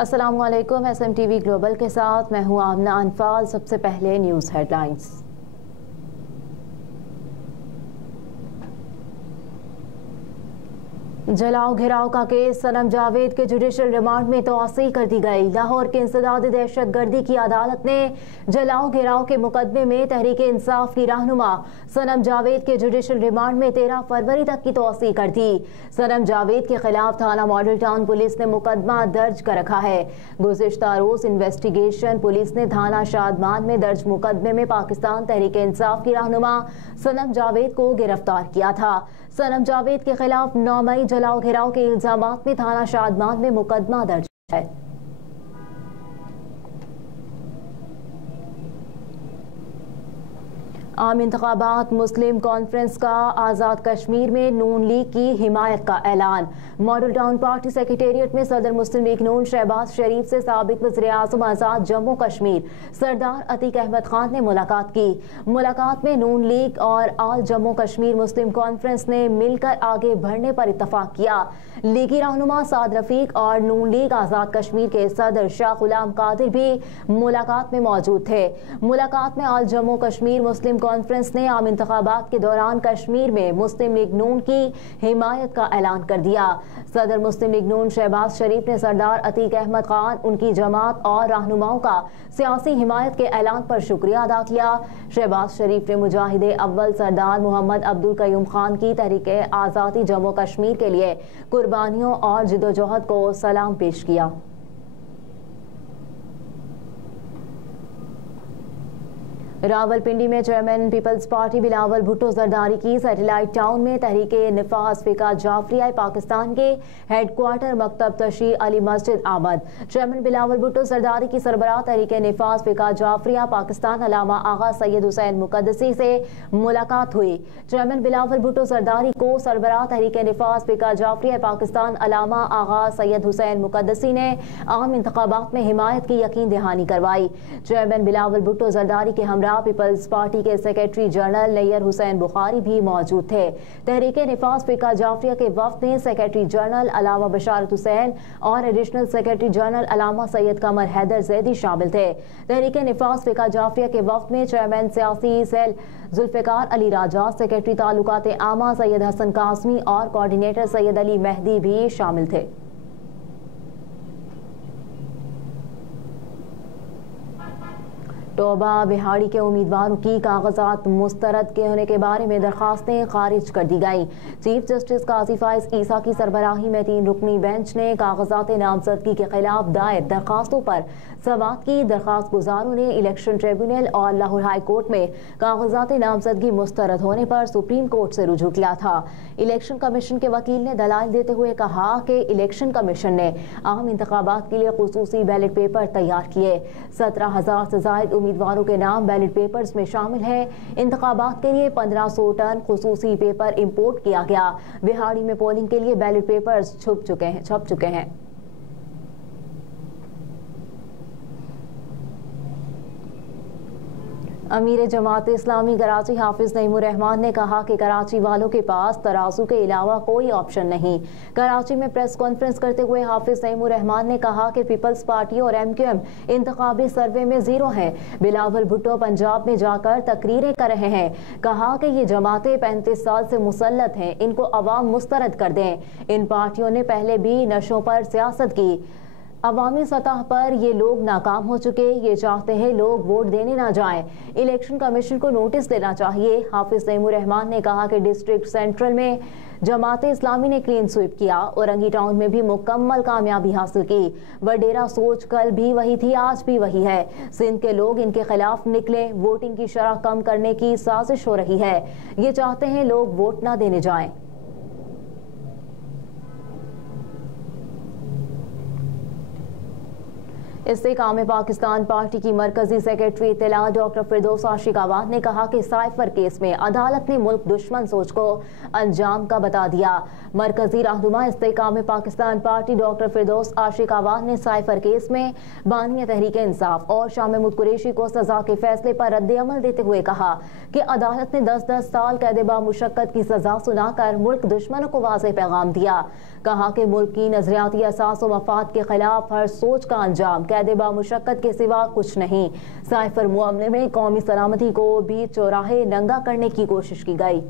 अस्सलामुअलैकुम। SMTV global के साथ मैं हूं आमना अनफाल। सबसे पहले न्यूज़ हेडलाइंस। जलाओ घिराव का केस, सनम जावेद के जुडिशल रिमांड में तोसी कर दी गई। लाहौर के इंसदाद दहशतगर्दी की अदालत ने जलाओ घिराव के मुकदमे में तहरीक इंसाफ की रहनुमा सनम जावेद के जुडिशल रिमांड में 13 फरवरी तक की तोसी कर दी। सनम जावेद के खिलाफ थाना मॉडल टाउन पुलिस ने मुकदमा दर्ज कर रखा है। गुज़िश्ता रोज इन्वेस्टिगेशन पुलिस ने थाना शादमान में दर्ज मुकदमे में पाकिस्तान तहरीक इंसाफ की रहनुमा सनम जावेद को गिरफ्तार किया था। सनम जावेद के खिलाफ 9 मई जलाओ घिराव के इल्जामात में थाना शादमान में मुकदमा दर्ज है। आम इंतखाबात, मुस्लिम कॉन्फ्रेंस का आज़ाद कश्मीर में नून लीग की हिमायत का ऐलान। मॉडल टाउन पार्टी सेक्रेटेरिएट में सदर मुस्लिम लीग नून शहबाज शरीफ से साबिक वज़ीर-ए-आज़म आज़ाद जम्मू कश्मीर सरदार अतीक अहमद खान ने मुलाकात की। मुलाकात में नून लीग और आल जम्मू कश्मीर मुस्लिम कॉन्फ्रेंस ने मिलकर आगे बढ़ने पर इत्तफाक किया। लीगी रहनुमा साद रफीक और नून लीग आज़ाद कश्मीर के सदर शाह गुलाम कादिर भी मुलाकात में मौजूद थे। मुलाकात में आल जम्मू कश्मीर मुस्लिम कॉन्फ्रेंस ने आम इंतखाबात के दौरान कश्मीर में मुस्लिम लीग नून की हिमायत का ऐलान कर दिया। सदर मुस्लिम लीग नून शहबाज शरीफ ने सरदार अतीक अहमद खान, उनकी जमात और रहनुमाओं का सियासी हिमायत के ऐलान पर शुक्रिया अदा किया। शहबाज शरीफ ने मुजाहिदे अव्वल सरदार मोहम्मद अब्दुल कयूम खान की तहरीक आज़ादी जम्मू कश्मीर के लिए कुर्बानियों और जिद्दोजहद को सलाम पेश किया। रावलपिंडी में chairman Peoples Party Bilawal Bhutto Zardari की सैटेलाइट टाउन में तहरीक निफाज फ़िका जाफरिया पाकिस्तान के हेडक्वार्टर मकतब तशी अली मस्जिद आमद। चेयरमैन बिलावल भुट्टो जरदारी की सरबराह तहरीक निफाज फ़िका जाफरिया पाकिस्तान अलामा आगा सैयद हुसैन मुकद्दसी से मुलाकात हुई। चेयरमैन बिलावल भुट्टो जरदारी को सरबराह तहरीक निफाज फ़िका जाफरिया पाकिस्तान अलामा आगा सैयद हुसैन मुकद्दसी ने आम इंतखाबात में हिमायत की यकीन दहानी करवाई। चेयरमैन बिलावल भुट्टो जरदारी के हमरा पीपल्स पार्टी के सेक्रेटरी जनरल नैयर हुसैन बुखारी भी मौजूद थे। तहरीक निफाज फ़िका जाफरिया के वफ्द में सेक्रेटरी जनरल अलामा बशारत हुसैन और एडिशनल सेक्रेटरी जनरल अलामा सैयद कमर हैदर जैदी शामिल थे। तहरीक निफाज फ़िका जाफरिया के वफ्द में चेयरमैन सियासी सेल जुल्फ़िकार अली राजा, सेक्रेटरी ताल्लुकात आमा सैयद हसन कासमी और कोऑर्डिनेटर सैयद अली मेहदी भी शामिल थे। टोबा बिहाड़ी के उम्मीदवारों की कागजात मुस्तरद के होने के बारे में दरखास्तें खारिज कर दी गई। चीफ जस्टिस काजी फाइज ईसा की सरबराही में 3 रुकनी बेंच ने कागजात नामजदगी के खिलाफ दायर दरखास्तों पर समाअत की। दरखास्त गुजारों ने इलेक्शन ट्रिब्यूनल और लाहौर हाई कोर्ट में कागजात नामजदगी मुस्तरद होने पर सुप्रीम कोर्ट से रुजू किया था। इलेक्शन कमीशन के वकील ने दलाइल देते हुए कहा कि इलेक्शन कमीशन ने आम इंतखाबात के लिए खुसूसी बैलेट पेपर तैयार किए। 17,000 से ज्यादा उम्मीदवारों के नाम बैलेट पेपर्स में शामिल है। इंतखाबात के लिए 1500 टन खुसूसी पेपर इंपोर्ट किया गया। बिहाड़ी में पोलिंग के लिए बैलेट पेपर्स छप चुके हैं। अमीर जमात इस्लामी कराची हाफिज नईमुर रहमान ने कहा कि कराची वालों के पास तराजू के अलावा कोई ऑप्शन नहीं। कराची में प्रेस कॉन्फ्रेंस करते हुए हाफिज नईमुर रहमान ने कहा कि पीपल्स पार्टी और MQM इंतखाबी सर्वे में जीरो हैं। बिलावल भुट्टो पंजाब में जाकर तकरीरें कर रहे हैं। कहा कि ये जमातें 35 साल से मुसल्लत हैं, इनको अवाम मुस्तरद कर दें। इन पार्टियों ने पहले भी नशों पर सियासत की। अवामी सतह पर ये लोग नाकाम हो चुके, ये चाहते हैं लोग वोट देने ना जाएं। इलेक्शन कमीशन को नोटिस देना चाहिए। हाफिज नईमुर रहमान ने कहा कि डिस्ट्रिक्ट सेंट्रल में जमात इस्लामी ने क्लीन स्वीप किया। औरंगी टाउन में भी मुकम्मल कामयाबी हासिल की। वडेरा सोच कल भी वही थी, आज भी वही है। सिंध के लोग इनके खिलाफ निकले। वोटिंग की शरह कम करने की साजिश हो रही है। ये चाहते हैं लोग वोट ना देने जाएं। इस्तेकाम में पाकिस्तान पार्टी की मरकजी सेक्रेटरी इत्तला डॉक्टर फिरदौस आशिक आवाद ने कहा कि साइफर केस में अदालत ने मुल्क दुश्मन सोच को अंजाम का बता दिया। मरकजी रहनुमा इस्तेकाम में पाकिस्तान पार्टी डॉक्टर फिरदौस आशिक आवाद ने साइफर केस में बानी तहरीक इंसाफ और शाह महमूद कुरैशी को सजा के फैसले पर रद्द-ए-अमल देते हुए कहा कि अदालत ने 10-10 साल कैद बामुशक्कत की सजा सुनाकर मुल्क दुश्मनों को वाज़ेह पैगाम दिया। कहा कि मुल्क की नजरियाती असास और मफाद के खिलाफ हर सोच का अंजाम कैद बामुशक्कत के सिवा कुछ नहीं। साइफर मामले में कौमी सलामती को भी चौराहे नंगा करने की कोशिश की गई।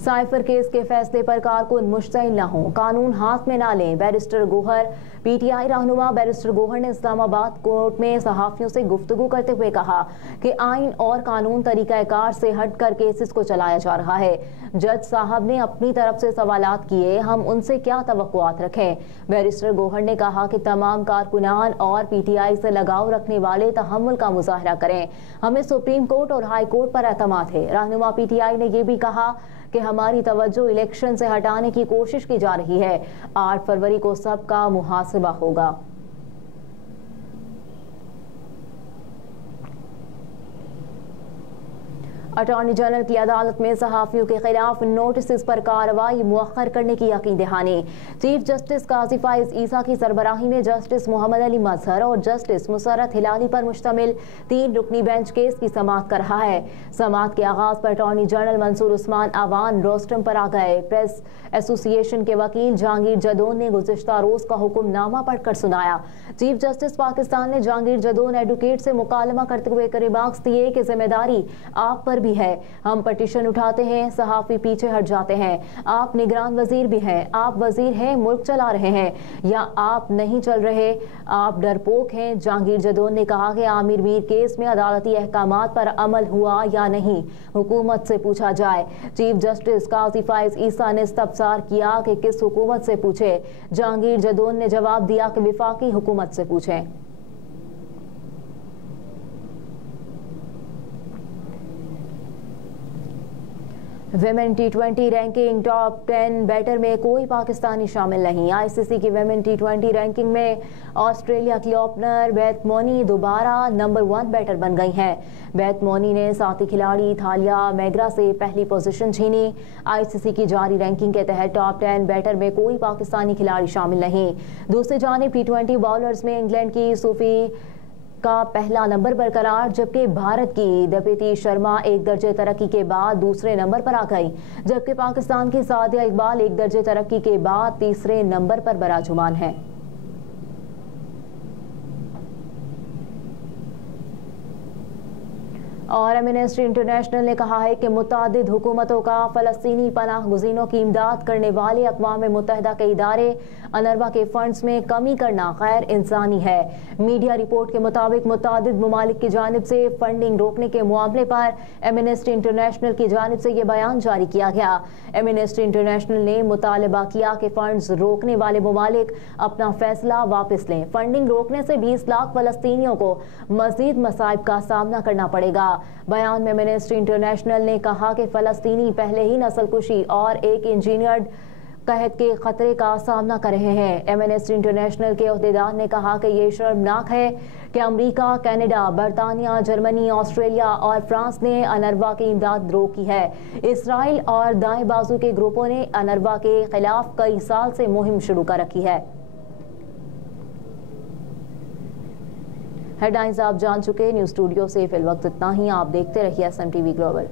साइफर केस के फैसले पर कारकुन मुश्तइल न हो, कानून हाथ में ना लें। बैरिस्टर गोहर पीटीआई रहनुमा बैरिस्टर गोहर ने इस्लामाबाद कोर्ट में सहाफियों से गुफ्तगू करते हुए कहा कि आइन और कानून तरीकाकार से हटकर केसेस को चलाया जा रहा है। जज साहब ने अपनी तरफ से सवालात किए, हम उनसे क्या तवक्कुआत रखें। बैरिस्टर गोहर ने कहा कि तमाम कारकुनान और पीटीआई से लगाव रखने वाले तहम्मुल का मुजाहरा करें। हमें सुप्रीम कोर्ट और हाई कोर्ट पर एतमाद है। रहनुमा पीटीआई ने यह भी कहा कि हमारी तवज्जो इलेक्शन से हटाने की कोशिश की जा रही है। 8 फरवरी को सबका मुहासिबा होगा। अटॉर्नी जनरल की अदालत में सहाफियों के खिलाफ नोटिस पर कार्रवाई मुअख्खर करने की यकीन दहानी। चीफ जस्टिस काजी फाइज ईसा की सरबराही में जस्टिस मोहम्मद अली मजहर और जस्टिस मुसर्रत हिलाली पर मुश्तमिल 3 रुकनी बेंच केस की समाअत कर रहा है। समाअत के आगाज पर अटॉर्नी जनरल मंसूर उस्मान आवान रोस्टम पर आ गए। प्रेस एसोसिएशन के वकील जहांगीर जदौन ने गुज़िश्ता रोज का हुक्मनामा पढ़कर सुनाया। चीफ जस्टिस पाकिस्तान ने जहांगीर जदौन एडवोकेट से मुकालमा करते हुए रिमार्क्स दिए कि जिम्मेदारी आप पर भी है। हम पटिशन उठाते हैं, सहाफी पीछे हट जाते हैं। आप निगरान वजीर भी हैं, आप वजीर हैं, मुल्क चला रहे हैं, या आप नहीं चल रहे, आप डरपोक हैं। जहांगीर जदौन ने कहा कि आमिर मीर केस में अदालती अहकामात पर अमल हुआ या नहीं, हुकूमत से पूछा जाए। चीफ जस्टिस काजी फाइज ईसा ने इस्तफसार किया कि किस हुकूमत से पूछे। जहांगीर जदौन ने जवाब दिया कि विफाकी हुकूमत से पूछें। Women T20 ranking top 10 batter में कोई पाकिस्तानी शामिल नहीं। आईसीसी की विमेन T20 रैंकिंग में ऑस्ट्रेलिया की ओपनर बेथ मोनी दोबारा नंबर 1 बैटर बन गई हैं। बेथ मोनी ने साथी खिलाड़ी थालिया मैग्रा से पहली पोजीशन छीनी। आईसीसी की जारी रैंकिंग के तहत टॉप 10 बैटर में कोई पाकिस्तानी खिलाड़ी शामिल नहीं। दूसरी जानिब T20 बॉलर्स में इंग्लैंड की सूफी का पहला नंबर बरकरार, जबकि भारत की दीप्ति शर्मा 1 दर्जे तरक्की के बाद दूसरे नंबर पर आ गई, जबकि पाकिस्तान की सादिया इकबाल 1 दर्जे तरक्की के बाद तीसरे नंबर पर बराजुमान है। और एमनेस्टी इंटरनेशनल ने कहा है कि मुतादिद हुकूमतों का फ़लस्तीनी पनाह गुज़ीनों की इमदाद करने वाले अक़वाम मुत्तहिदा के इदारे अनरवा के फंड्स में कमी करना गैर इंसानी है। मीडिया रिपोर्ट के मुताबिक मुतादिद ममालिक की जानिब से फंडिंग रोकने के मामले पर एमनेस्टी इंटरनेशनल की जानिब से ये बयान जारी किया गया। एमनेस्टी इंटरनेशनल ने मुतालबा किया कि फंड्स रोकने वाले ममालिक अपना फैसला वापस लें। फंडिंग रोकने से 20 लाख फ़लस्तीनियों को मज़ीद मसाइब का सामना करना पड़ेगा। बयान में एमनेस्टी इंटरनेशनल ने कहा कि फ़लस्तीनी पहले ही नस्लकुशी और एक इंजीनियर्ड कहत के खतरे का सामना कर रहे हैं। एमनेस्टी इंटरनेशनल के अहदेदार ने कहा कि ये शर्मनाक है कि अमेरिका, कनाडा, बरतानिया, जर्मनी, ऑस्ट्रेलिया और फ्रांस ने अनरवा की इमदाद रोकी है। इसराइल और दाएं बाजू के ग्रुपों ने अनरवा के खिलाफ कई साल से मुहिम शुरू कर रखी है। हेडलाइंस आप जान चुके। न्यूज़ स्टूडियो से फिल वक्त इतना ही। आप देखते रहिए SMTV ग्लोबल।